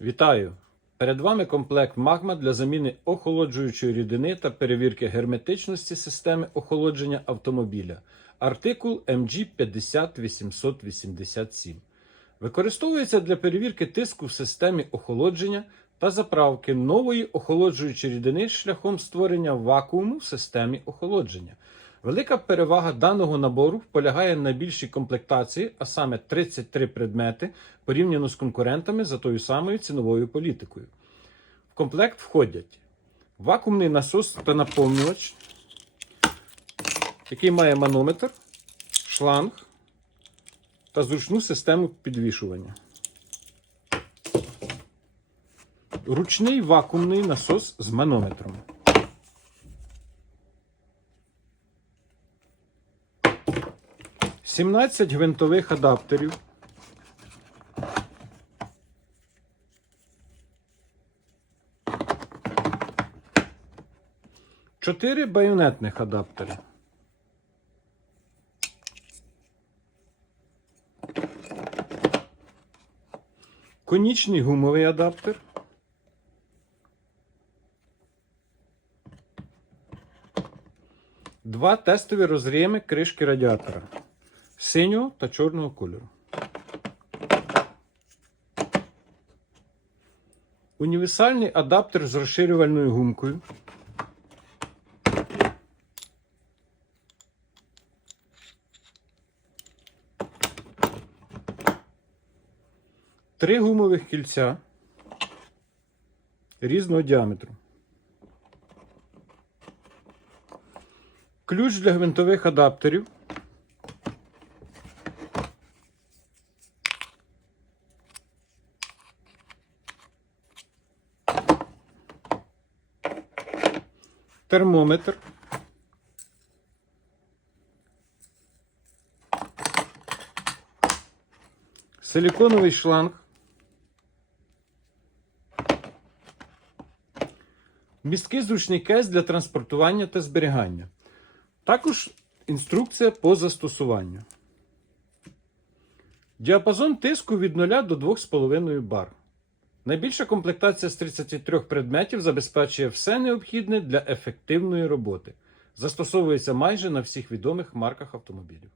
Вітаю! Перед вами комплект магма для заміни охолоджуючої рідини та перевірки герметичності системи охолодження автомобіля. Артикул MG50887. Використовується для перевірки тиску в системі охолодження та заправки нової охолоджуючої рідини шляхом створення вакууму в системі охолодження. Велика перевага даного набору полягає на більшій комплектації, а саме 33 предмети, порівняно з конкурентами за тою самою ціновою політикою. В комплект входять вакуумний насос та наповнювач, який має манометр, шланг та зручну систему підвішування. Ручний вакуумний насос з манометром. Сімнадцять гвинтових адаптерів. Чотири байонетних адаптери. Конічний гумовий адаптер. Два тестові розріми кришки радіатора синього та чорного кольору. Універсальний адаптер з розширювальною гумкою. Три гумових кільця різного діаметру. Ключ для гвинтових адаптерів. Термометр. Силиконовий шланг. Місткий зручний кейс для транспортування та зберігання. Також інструкція по застосуванню. Діапазон тиску від 0 до 2,5 бар. Найбільша комплектація з 33 предметів забезпечує все необхідне для ефективної роботи. Застосовується майже на всіх відомих марках автомобілів.